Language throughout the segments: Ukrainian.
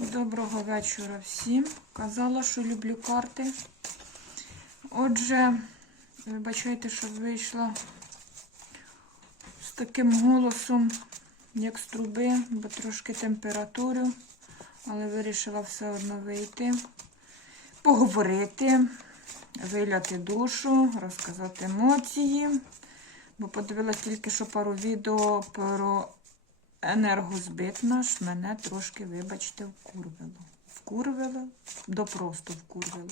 Доброго вечора всім. Казала, що люблю карти. Отже, вибачайте, що вийшла з таким голосом, як з труби, бо трошки температуру, але вирішила все одно вийти, поговорити, виляти душу, розказати емоції. Бо подивилася тільки що пару відео про енергозбит наш мене трошки, вибачте, вкурвило. Вкурвило, до просто вкурвило.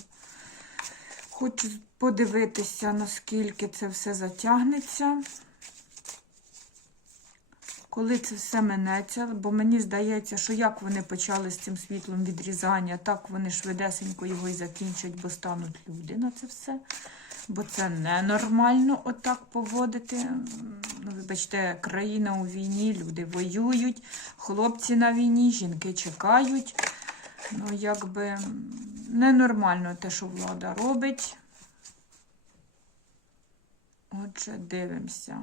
Хочу подивитися, наскільки це все затягнеться. Коли це все минеться, бо мені здається, що як вони почали з цим світлом відрізання, так вони швидесенько його і закінчать, бо стануть люди на це все. Бо це ненормально отак поводити. Ну, вибачте, країна у війні, люди воюють, хлопці на війні, жінки чекають. Ну, якби ненормально те, що влада робить. Отже, дивимося.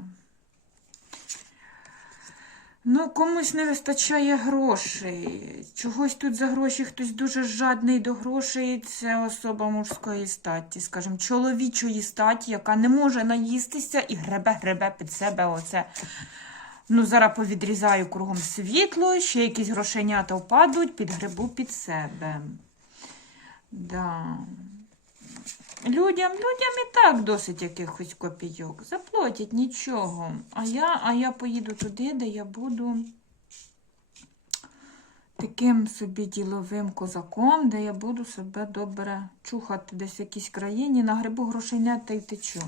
Ну, комусь не вистачає грошей. Чогось тут за гроші хтось дуже жадний до грошей. Це особа мужської статі, скажімо, чоловічої статі, яка не може наїстися і гребе-гребе під себе. Оце. Ну, зараз повідрізаю кругом світло, ще якісь грошенята впадуть, під грибу під себе. Да. Людям, людям і так досить якихось копійок. Заплатять нічого. А я, а я поїду туди, де я буду таким собі діловим козаком, де я буду себе добре чухати десь в якійсь країні, на грибу грошей не та й течу.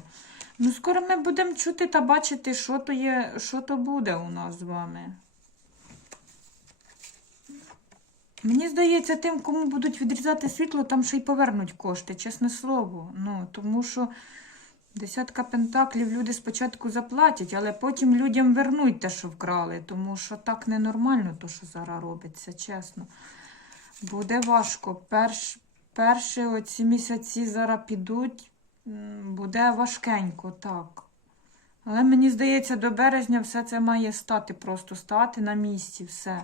Ну, скоро ми будемо чути та бачити, що то є, що то буде у нас з вами. Мені здається, тим, кому будуть відрізати світло, там ще й повернуть кошти, чесне слово. Ну, тому що десятка пентаклів люди спочатку заплатять, але потім людям вернуть те, що вкрали, тому що так ненормально, то, що зараз робиться, чесно. Буде важко. Перш, перші оці місяці зараз підуть, буде важкенько, так. Але мені здається, до березня все це має стати, просто стати на місці, все.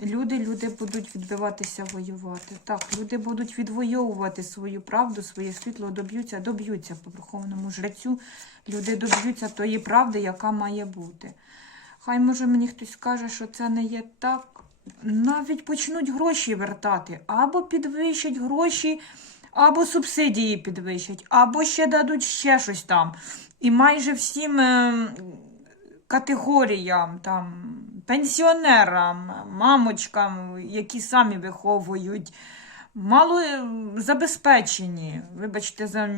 Люди, люди будуть відбиватися воювати. Так, люди будуть відвоювати свою правду, своє світло доб'ються, доб'ються по верховному жрецю. Люди доб'ються тої правди, яка має бути. Хай може мені хтось скаже, що це не є так. Навіть почнуть гроші вертати, або підвищать гроші, або субсидії підвищать, або ще дадуть ще щось там. І майже всім е, категоріям, там, пенсіонерам, мамочкам, які самі виховують, мало е, забезпечені. Вибачте, за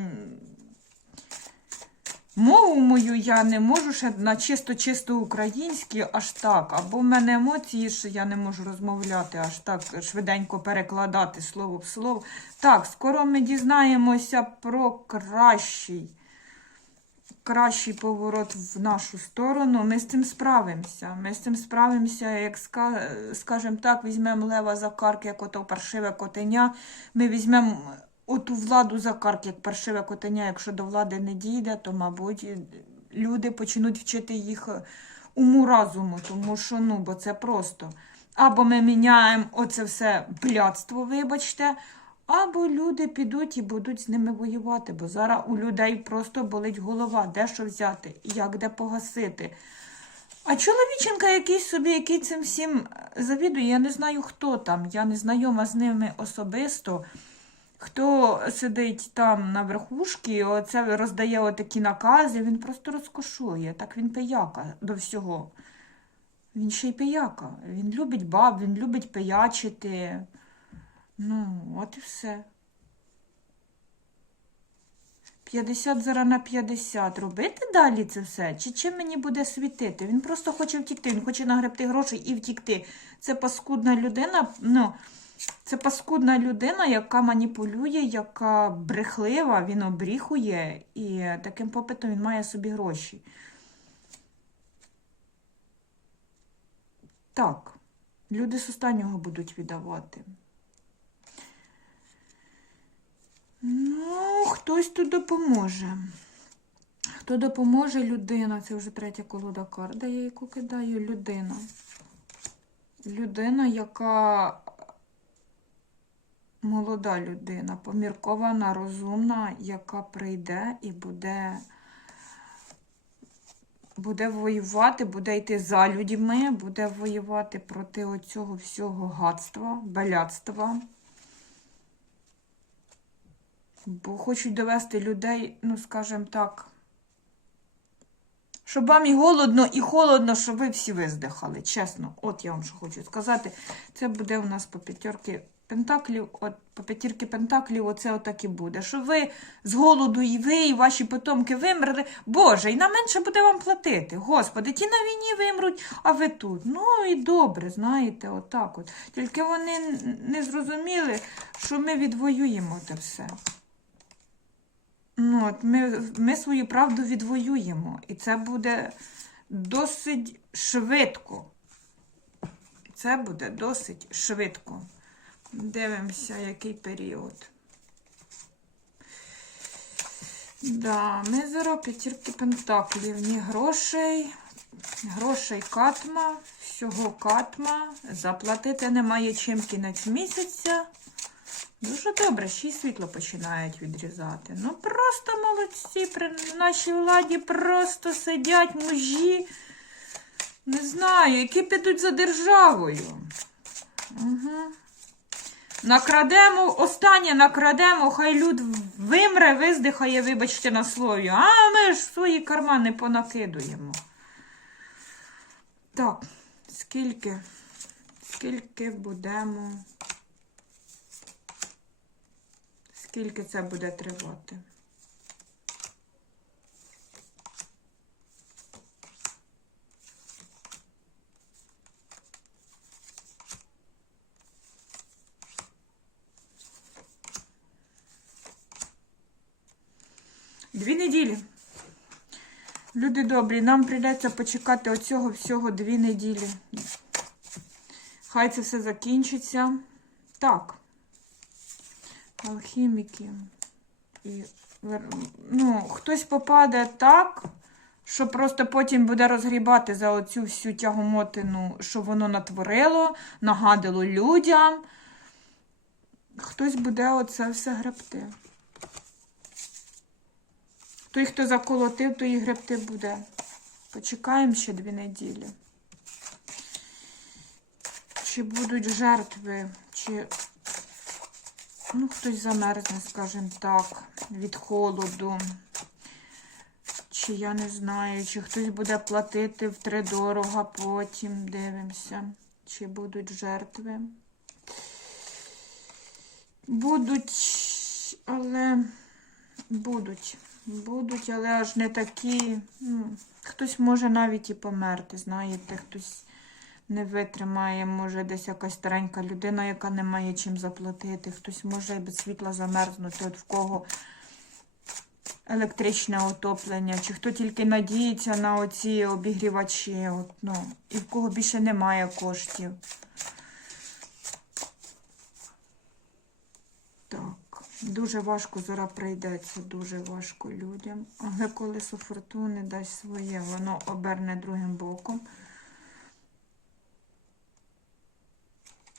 мову мою я не можу ще на чисто-чисто українській аж так. Або в мене емоції, що я не можу розмовляти аж так швиденько перекладати слово в слово. Так, скоро ми дізнаємося про кращий кращий поворот в нашу сторону, ми з цим справимося. Ми з цим справимося, як ска- скажемо так, візьмемо лева за карк, як ото паршиве котеня. Ми візьмемо оту владу за карк, як паршиве котеня. Якщо до влади не дійде, то, мабуть, люди почнуть вчити їх уму разуму, тому що ну, бо це просто. Або ми міняємо оце все блядство, вибачте, або люди підуть і будуть з ними воювати, бо зараз у людей просто болить голова, де що взяти, як де погасити. А чоловіченка якийсь собі, який цим всім завідує, я не знаю, хто там, я не знайома з ними особисто. Хто сидить там на верхушці, оце роздає отакі накази, він просто розкошує. Так він пияка до всього. Він ще й пияка. Він любить баб, він любить пиячити. Ну, от і все. 50 зараз на 50. Робити далі це все? Чи чим мені буде світити? Він просто хоче втікти, він хоче нагребти грошей і втікти. Це паскудна людина, ну, це паскудна людина, яка маніпулює, яка брехлива, він обріхує, і таким попитом він має собі гроші. Так, люди з останнього будуть віддавати. Ну, хтось тут допоможе. Хто допоможе людина? Це вже третя колода карт, де я яку кидаю людина. людина, яка молода людина, поміркована, розумна, яка прийде і буде, буде воювати, буде йти за людьми, буде воювати проти оцього всього гадства, баляцтва. Бо хочуть довести людей, ну, скажімо так, щоб вам і голодно, і холодно, щоб ви всі виздихали. Чесно, от я вам що хочу сказати. Це буде у нас по п'ятерки пентаклів, от по п'ятірки пентаклів, оце отак і буде. Що ви з голоду і ви, і ваші потомки вимерли. Боже, і на менше буде вам платити. Господи, ті на війні вимруть, а ви тут. Ну і добре, знаєте, отак от. Тільки вони не зрозуміли, що ми відвоюємо те все. Ну, от ми, ми свою правду відвоюємо. І це буде досить швидко. Це буде досить швидко. Дивимося, який період. Да, ми зараз п'ятірки пентаклів. Ні грошей, грошей катма, всього катма. Заплатити немає чим кінець місяця. Дуже добре, ще й світло починають відрізати. Ну просто молодці, при нашій владі просто сидять мужі. Не знаю, які підуть за державою. Угу. Накрадемо, останнє накрадемо, хай люд вимре, виздихає, вибачте на слові. А ми ж свої кармани понакидуємо. Так, скільки, скільки будемо. Скільки це буде тривати? Дві неділі. Люди добрі, нам прийдеться почекати оцього всього дві неділі. Хай це все закінчиться. Так алхіміки. І, ну, хтось попаде так, що просто потім буде розгрібати за оцю всю тягомотину, що воно натворило, нагадало людям. Хтось буде оце все гребти. Той, хто заколотив, той і гребти буде. Почекаємо ще дві неділі. Чи будуть жертви, чи Ну, хтось замерзне, скажімо так, від холоду. Чи я не знаю, чи хтось буде платити втридорога, потім дивимося, чи будуть жертви. Будуть, але будуть, будуть, але аж не такі. Ну, Хтось може навіть і померти, знаєте, хтось не витримає, може десь якась старенька людина, яка не має чим заплатити. Хтось може без світла замерзнути, от в кого електричне отоплення, чи хто тільки надіється на оці обігрівачі, от, ну, і в кого більше немає коштів. Так, дуже важко зараз прийдеться, дуже важко людям. Але колесо фортуни дасть своє, воно оберне другим боком.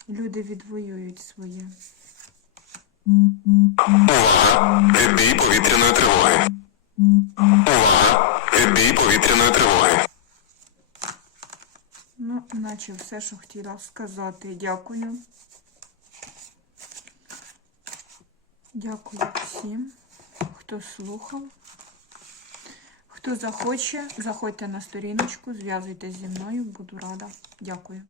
Люди відвоюють своє. Увага! Відбій повітряної тривоги. Увага! Відбій повітряної тривоги. Ну, наче все, що хотіла сказати. Дякую. Дякую всім, хто слухав. Хто захоче, заходьте на сторіночку, зв'язуйтесь зі мною, буду рада. Дякую.